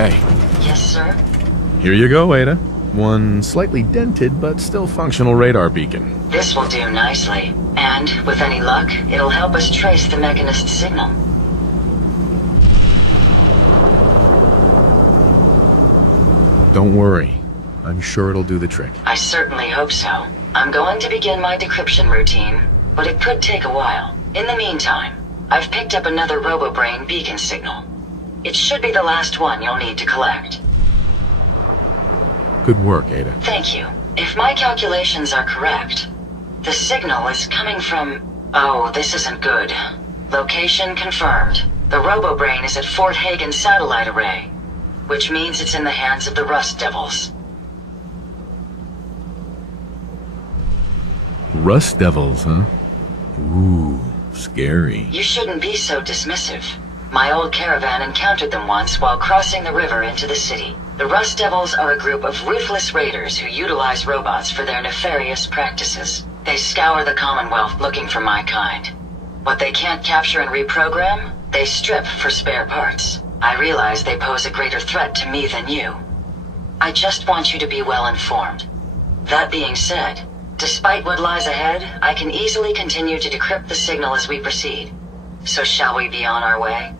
Hey, Yes, sir? here you go, Ada. One slightly dented but still functional radar beacon. This will do nicely. And, with any luck, it'll help us trace the Mechanist signal. Don't worry. I'm sure it'll do the trick. I certainly hope so. I'm going to begin my decryption routine, but it could take a while. In the meantime, I've picked up another RoboBrain beacon signal. It should be the last one you'll need to collect. Good work, Ada. Thank you. If my calculations are correct, the signal is coming from... Oh, this isn't good. Location confirmed. The RoboBrain is at Fort Hagen Satellite Array, which means it's in the hands of the Rust Devils. Rust Devils, huh? Ooh, scary. You shouldn't be so dismissive. My old caravan encountered them once while crossing the river into the city. The Rust Devils are a group of ruthless raiders who utilize robots for their nefarious practices. They scour the Commonwealth looking for my kind. What they can't capture and reprogram, they strip for spare parts. I realize they pose a greater threat to me than you. I just want you to be well informed. That being said, despite what lies ahead, I can easily continue to decrypt the signal as we proceed. So shall we be on our way?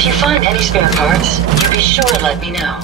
If you find any spare parts, you be sure to let me know.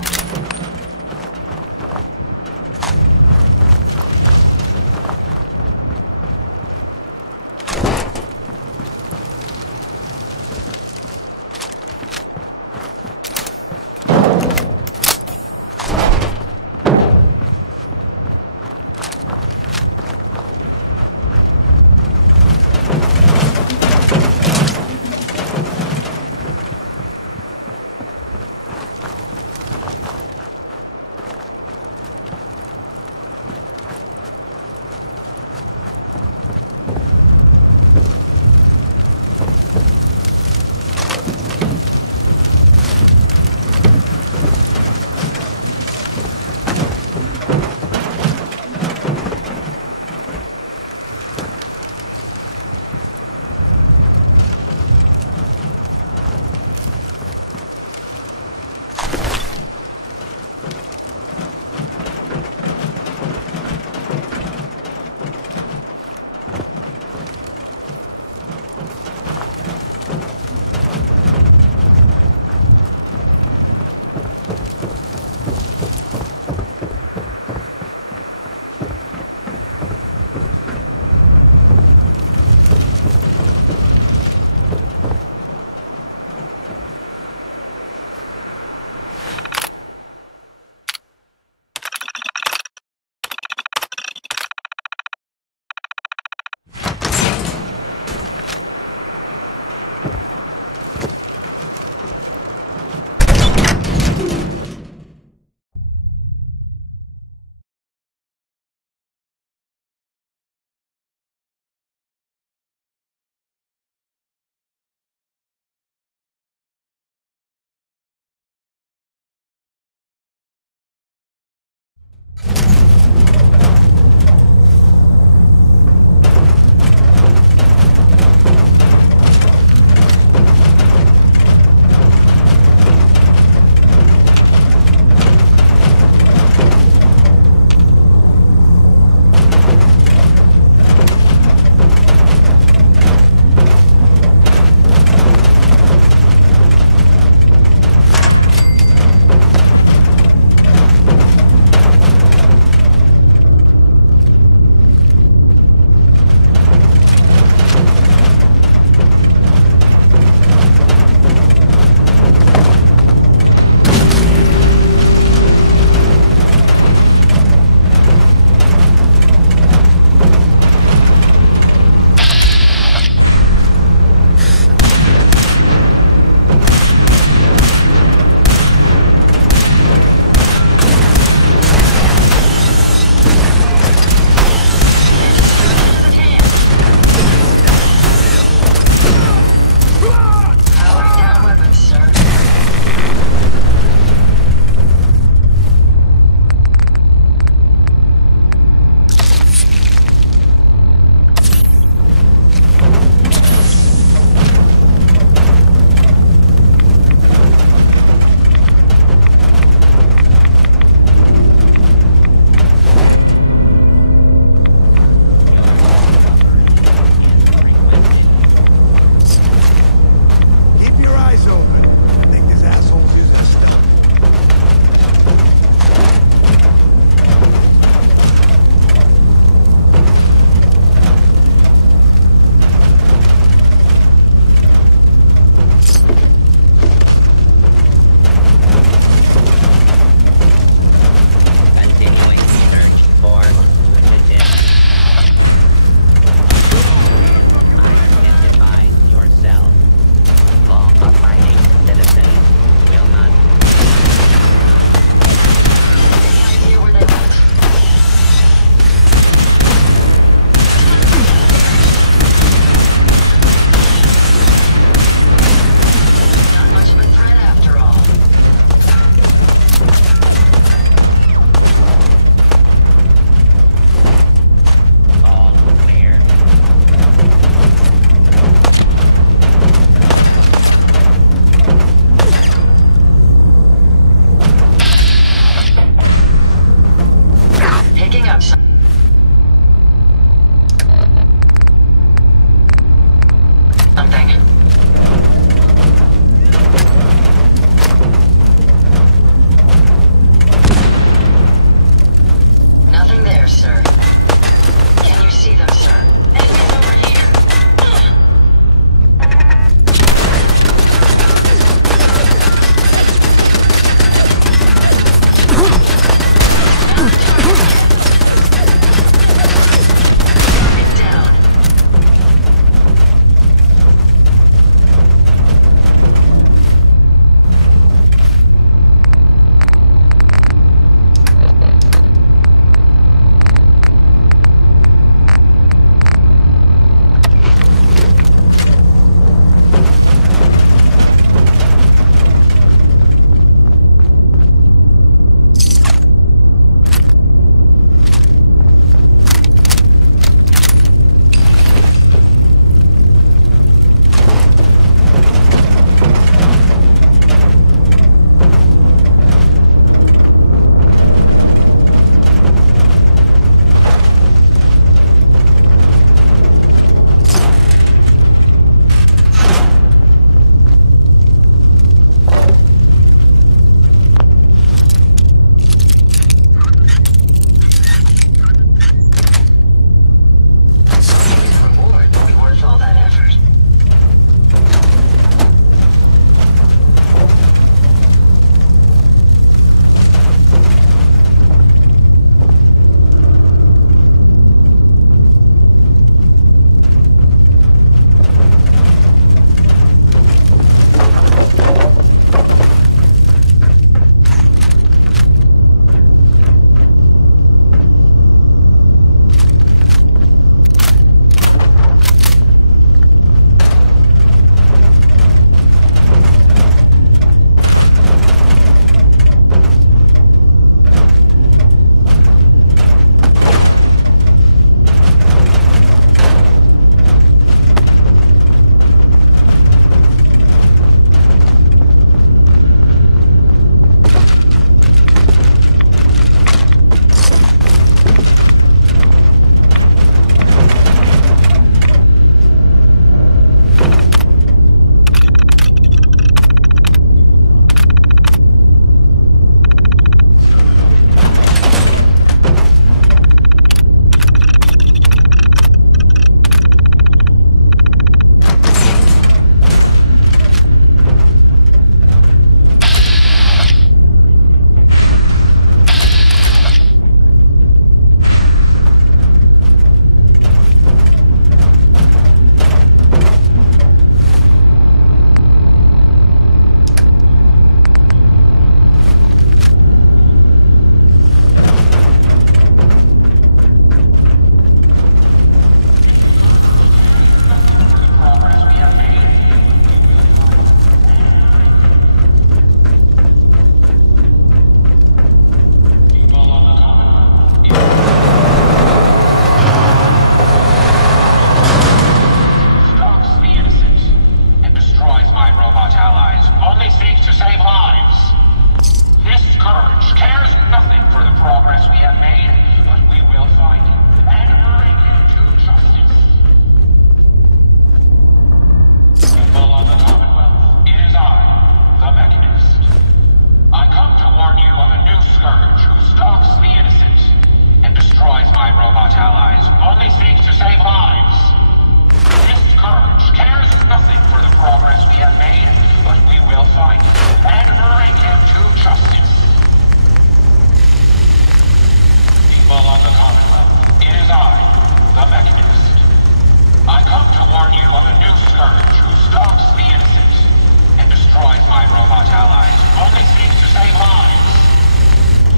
my robot allies, only seeks to save lives.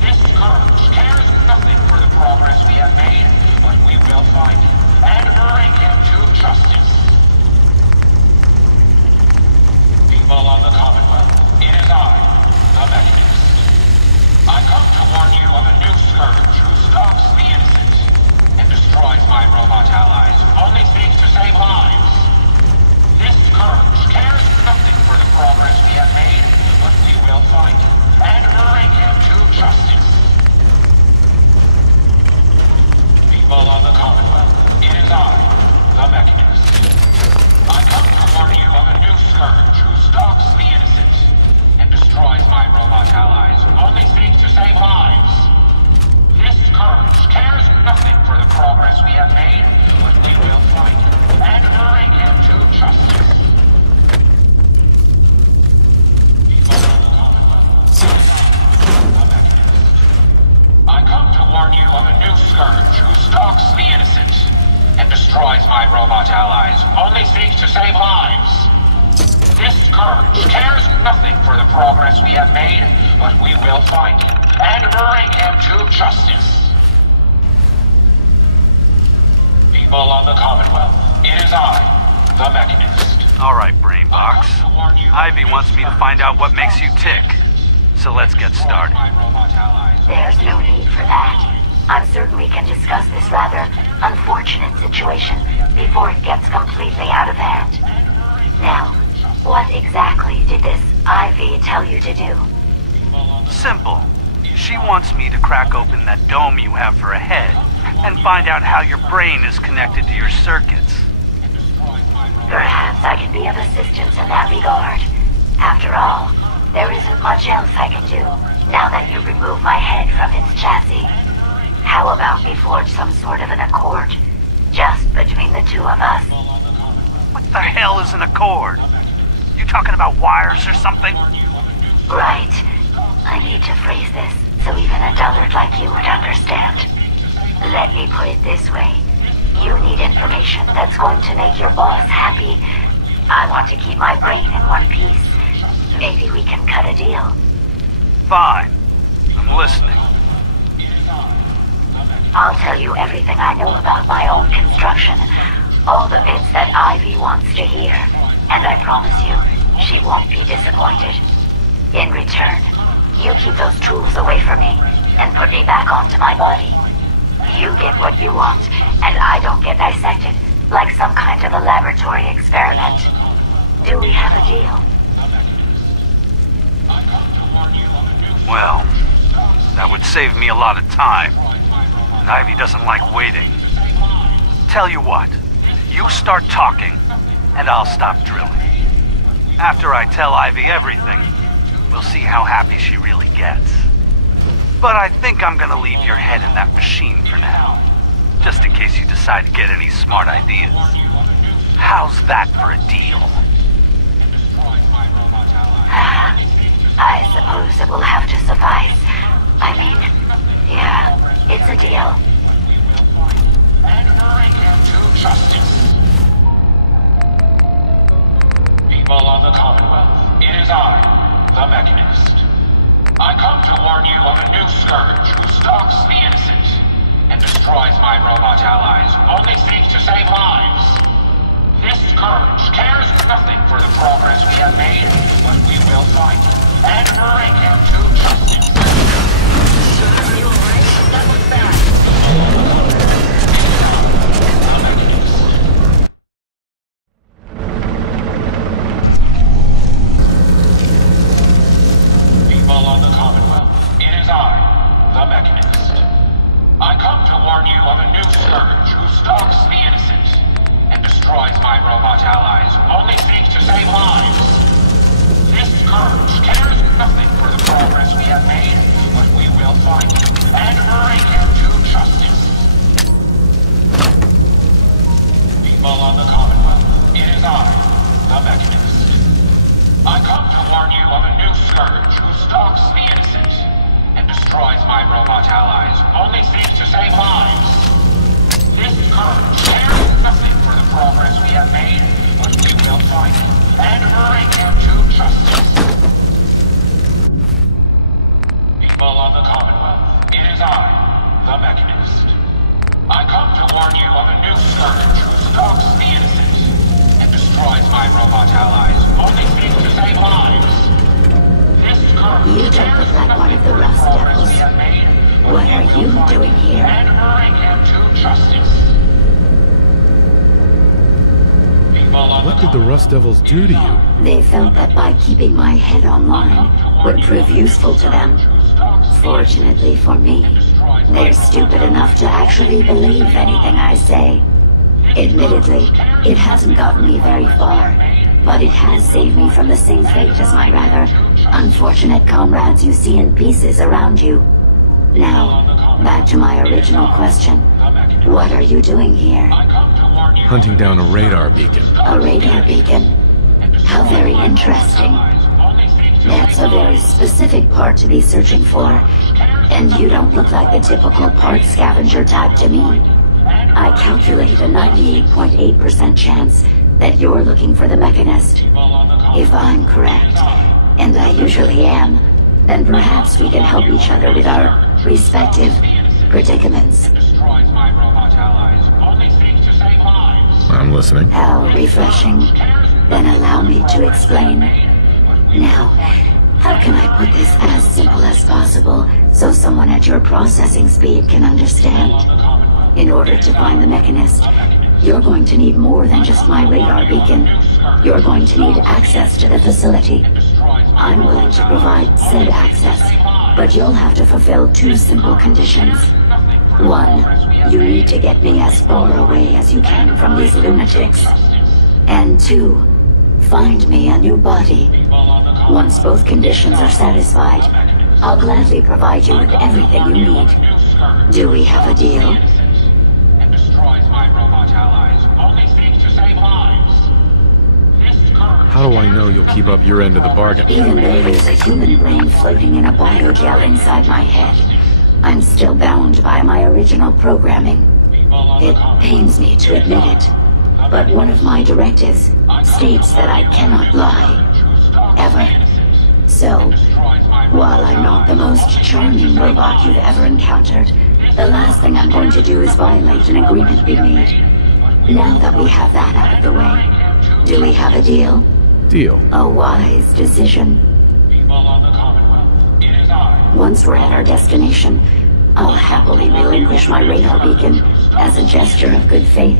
This scourge cares nothing for the progress we have made, but we will find him and bring him to justice. People of the Commonwealth, it is I, the Mechanist. I come to warn you of a new scourge who stalks the innocent and destroys my robot allies, who only seeks to save lives. This scourge cares nothing for the progress we have made, but we will find him and bring him to justice. People of the Commonwealth, it is I, the Mechanist. I come to warn you of a new scourge who stalks the innocent and destroys my robot allies, who only seeks to save lives. This scourge cares nothing for the progress we have made, but we will find him and bring him to justice. People of the Commonwealth, it is I, the Mechanist. I come to warn you of a new scourge who stalks the innocent and destroys my robot allies, who only seeks to save lives. This scourge cares nothing for the progress we have made, but we will find him and bring him to justice. People of the Commonwealth, it is I, the Mechanist. Alright, Brainbox. Ivy wants me to find out what makes you tick. So let's get started. There's no need for that. I'm certain we can discuss this rather unfortunate situation before it gets completely out of hand. Now, what exactly did this Ivy tell you to do? Simple. She wants me to crack open that dome you have for a head and find out how your brain is connected to your circuits. Perhaps I can be of assistance in that regard. After all, there isn't much else I can do now that you've removed my head from its chassis. How about we forge some sort of an accord, just between the two of us? What the hell is an accord? You talking about wires or something? Right. I need to phrase this so even a dullard like you would understand. Let me put it this way. You need information that's going to make your boss happy. I want to keep my brain in one piece. Maybe we can cut a deal. Fine. I'm listening. I'll tell you everything I know about my own construction. All the bits that Ivy wants to hear. And I promise you, she won't be disappointed. In return, you keep those tools away from me and put me back onto my body. You get what you want, and I don't get dissected like some kind of a laboratory experiment. Do we have a deal? Well, that would save me a lot of time. And Ivy doesn't like waiting. Tell you what, you start talking, and I'll stop drilling. After I tell Ivy everything, we'll see how happy she really gets. But I think I'm gonna leave your head in that machine for now, just in case you decide to get any smart ideas. How's that for a deal? I suppose it will have to suffice. I mean, yeah, it's a deal. And bring him to justice. People of the Commonwealth, it is I, the Mechanist. I come to warn you of a new scourge who stalks the innocent and destroys my robot allies, who only seeks to save lives. This scourge cares nothing for the progress we have made, but we will find him and bring him to justice. You alright? That was bad. People of the Commonwealth, it is I, the Mechanist. I come to warn you of a new scourge who stalks the innocent and destroys my robot allies, who only seeks to save lives. This scourge cares nothing for the progress we have made, but we will find him and bring him to justice. People of the Commonwealth, it is I, the Mechanist. I come to warn you of a new scourge who stalks the innocent and destroys my robot allies, who only seeks to save lives. This scourge cares nothing for the progress we have made, but we will find him and bring him to justice. You don't look like one of the Rust Devils. What are you doing here? And bring him to justice. What did the Rust Devils do to you? They felt that by keeping my head online would prove useful to them. Fortunately for me, they're stupid enough to actually believe anything I say. Admittedly, it hasn't gotten me very far, but it has saved me from the same fate as my rather unfortunate comrades you see in pieces around you. Now, back to my original question. What are you doing here? Hunting down a radar beacon. A radar beacon? How very interesting. That's a very specific part to be searching for, and you don't look like the typical part scavenger type to me. I calculate a 98.8% chance that you're looking for the Mechanist. If I'm correct, and I usually am, then perhaps we can help each other with our respective predicaments. I'm listening. How refreshing. Then allow me to explain. Now, how can I put this as simple as possible so someone at your processing speed can understand? In order to find the Mechanist, you're going to need more than just my radar beacon. You're going to need access to the facility. I'm willing to provide said access, but you'll have to fulfill two simple conditions. One, you need to get me as far away as you can from these lunatics. And two, find me a new body. Once both conditions are satisfied, I'll gladly provide you with everything you need. Do we have a deal? How do I know you'll keep up your end of the bargain? Even though there's a human brain floating in a biogel inside my head, I'm still bound by my original programming. It pains me to admit it, but one of my directives states that I cannot lie. Ever. So, while I'm not the most charming robot you've ever encountered, the last thing I'm going to do is violate an agreement we made. Now that we have that out of the way, do we have a deal? Deal. A wise decision. Once we're at our destination, I'll happily relinquish my radar beacon as a gesture of good faith.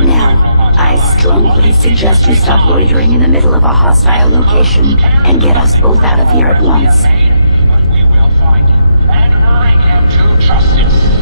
Now, I strongly suggest you stop loitering in the middle of a hostile location and get us both out of here at once. But we will find him and bring him to justice.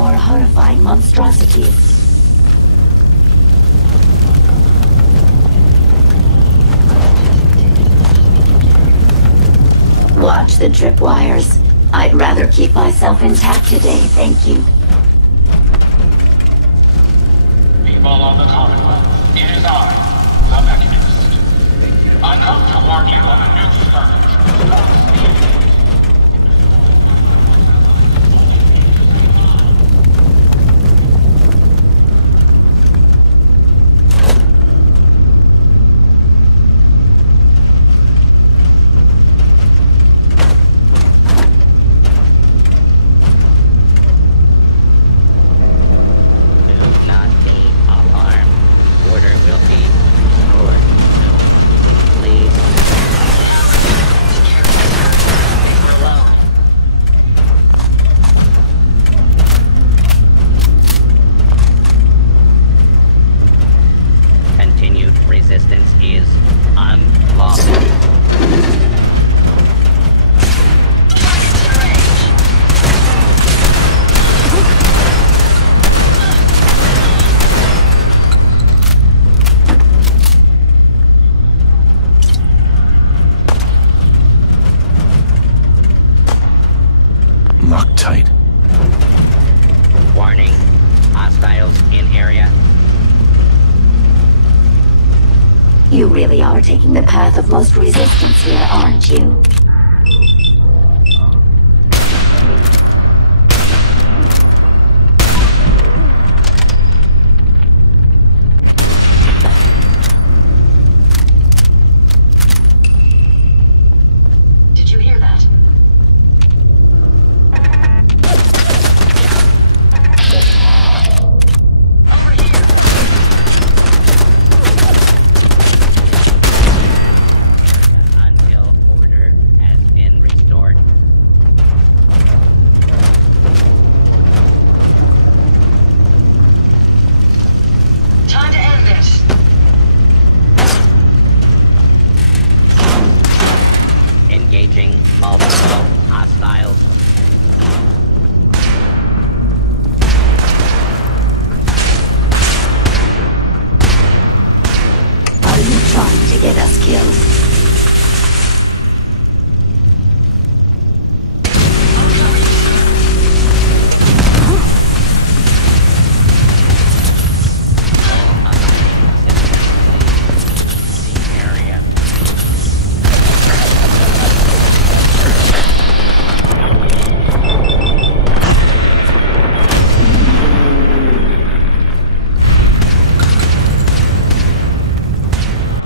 More horrifying monstrosities. Watch the tripwires. I'd rather keep myself intact today, thank you. People of the Commonwealth, it is I, the Mechanist. I come to warn you of a new scourge. Warning, hostiles in area. You really are taking the path of most resistance here, aren't you? Did you hear that? Over here! Until order has been restored. Time to end this! Engaging multiple hostiles. Are you trying to get us killed? Area.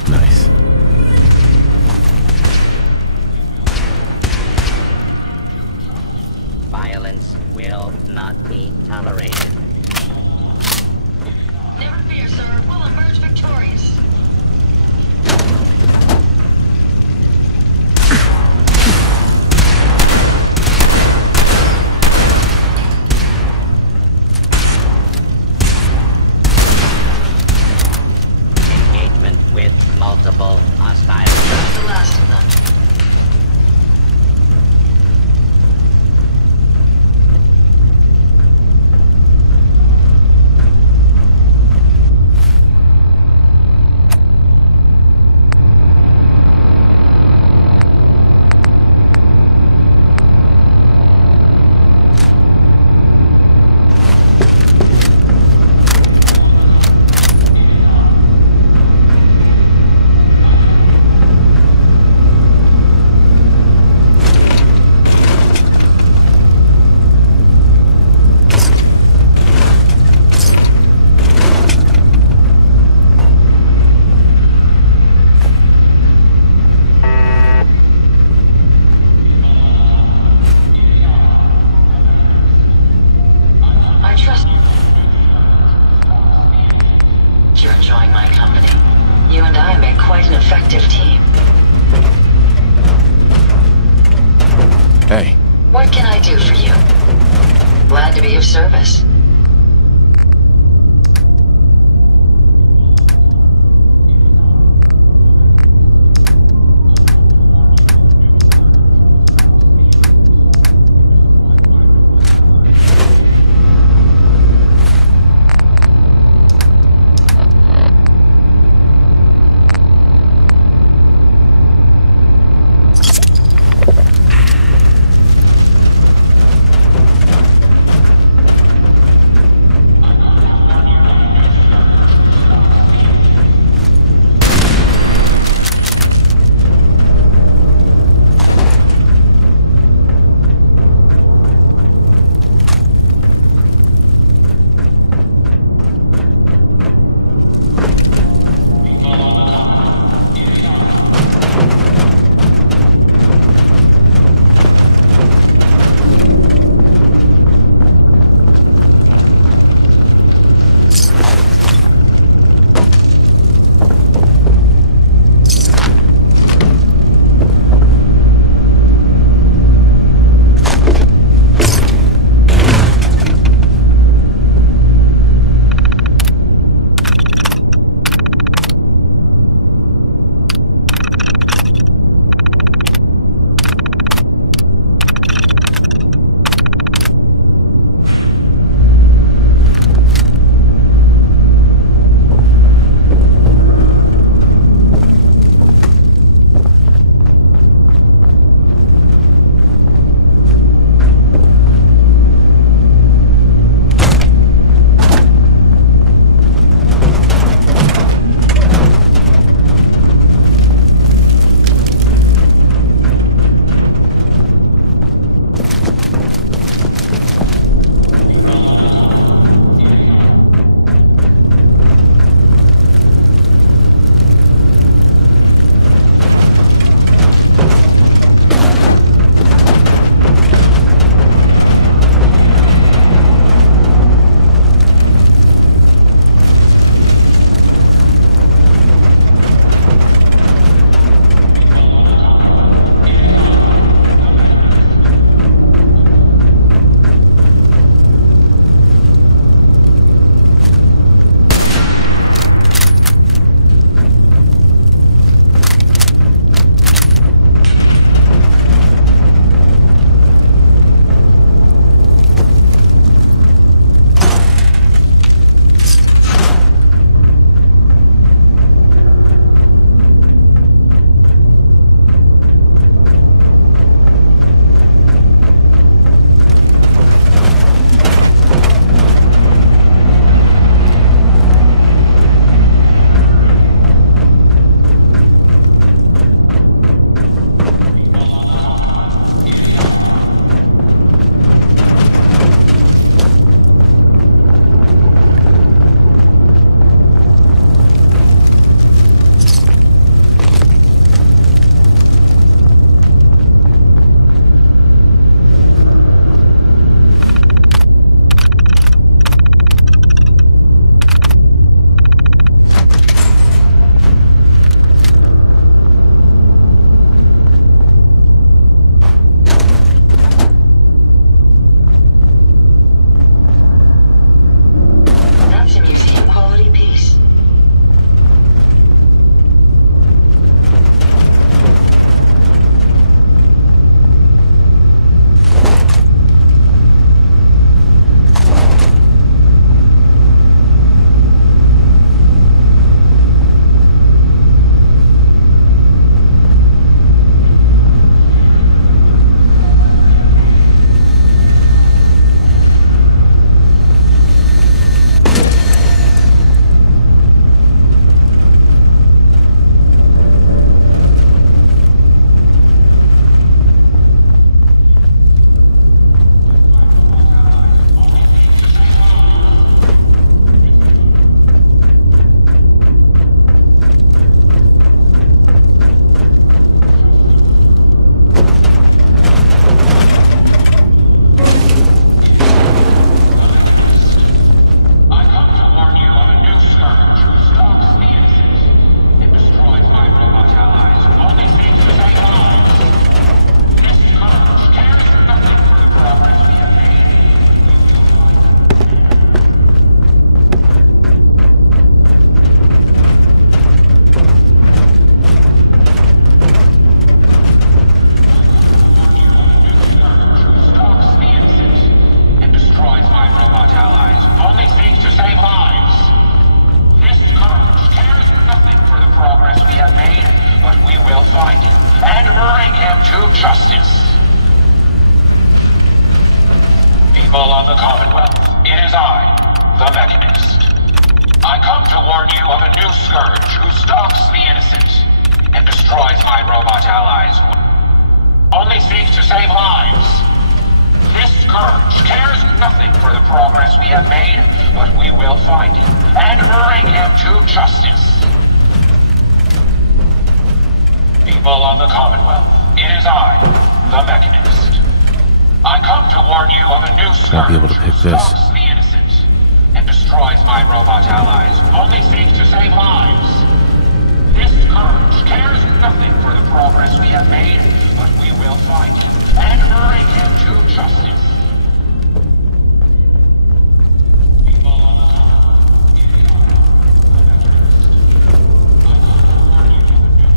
Nice. Violence will not be tolerated. Never fear, sir. We'll emerge victorious. Engagement with multiple hostiles. That's the last of them. I trust you. You're enjoying my company. You and I make quite an effective team. Hey, What can I do for you? Glad to be of service. Commonwealth. It is I, the Mechanist. I come to warn you of a new scourge who stalks the innocent and destroys my robot allies who only seek to save lives. This scourge cares nothing for the progress we have made, but we will find him and bring him to justice. People of the Commonwealth, it is I, the Mechanist. I come to warn you of a new scourge be able to pick who this. stalks the innocent and destroys my robot allies who only seek to save lives. This scourge cares nothing for the progress we have made, but we will find him and bring him to justice. People of the Commonwealth, it is I, the Mechanist. I come to warn you of a new scourge.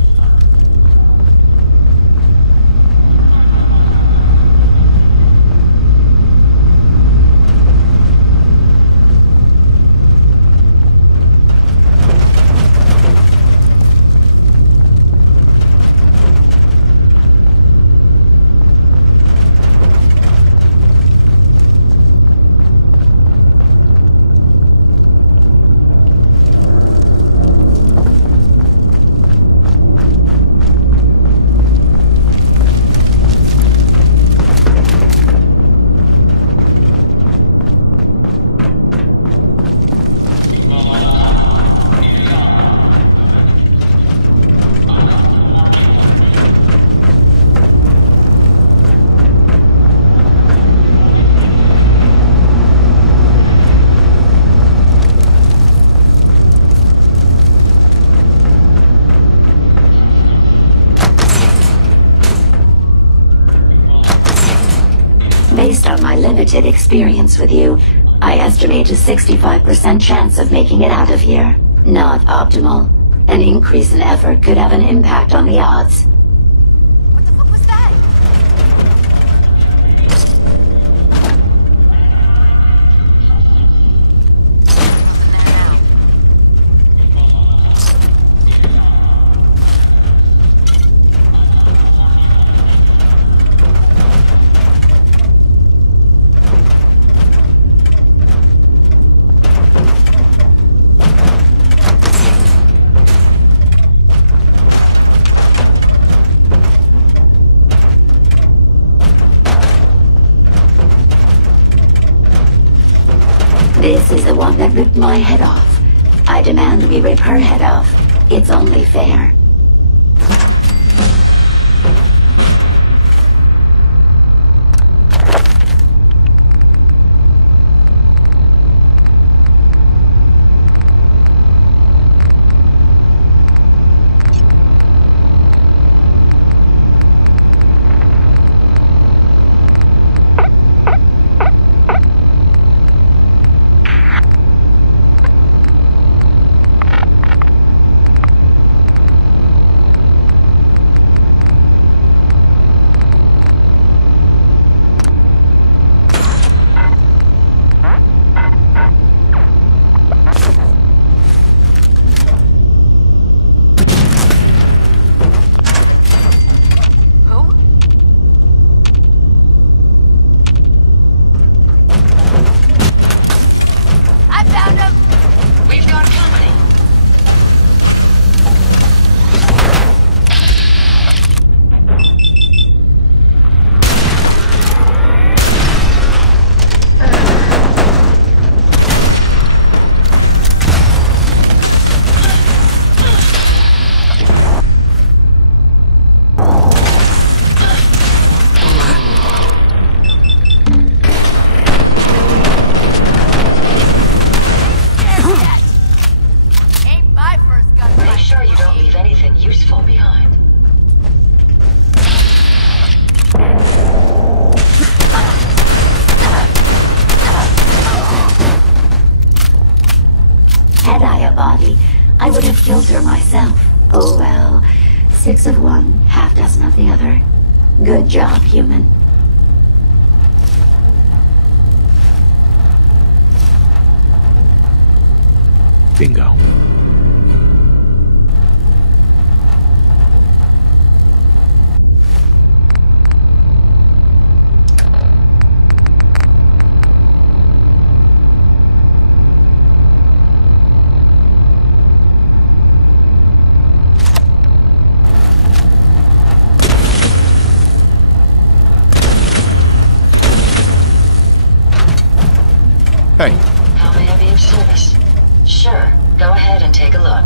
Based on my limited experience with you, I estimate a 65% chance of making it out of here. Not optimal. An increase in effort could have an impact on the odds. What the fuck was that? This is the one that ripped my head off. I demand we rip her head off. It's only fair. Had I a body, I would have killed her myself. Oh well, 6 of one, half dozen of the other. Good job, human. Bingo. Hey, How may I be of service? Sure, go ahead and take a look.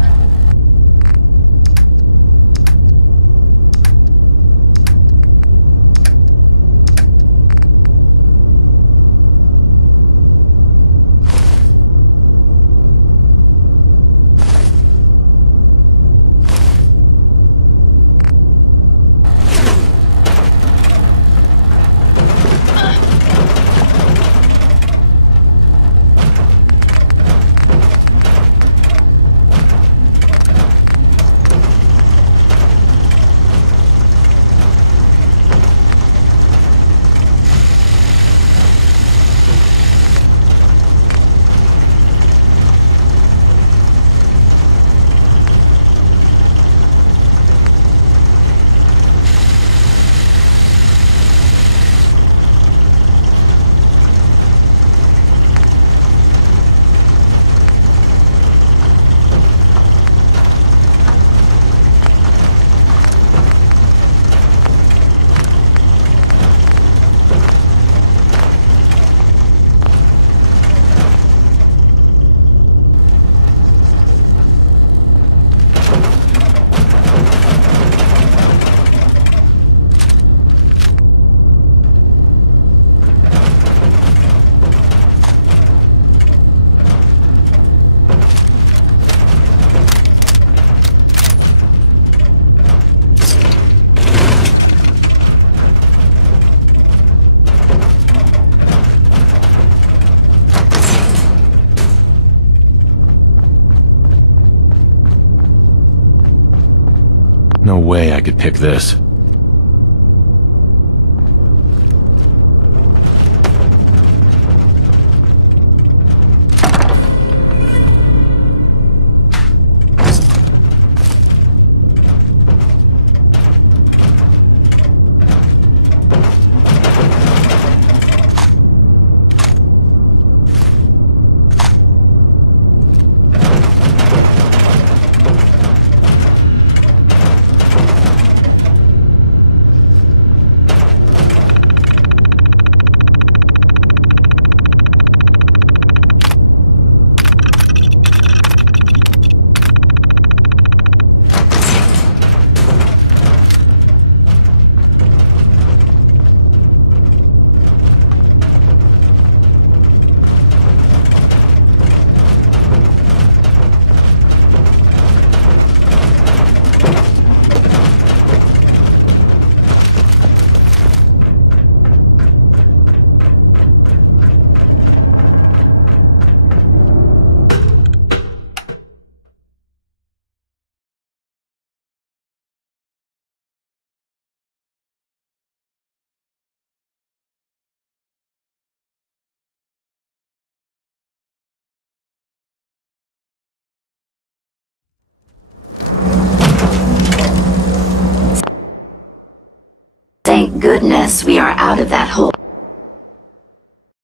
no way I could pick this. Thank goodness we are out of that hole.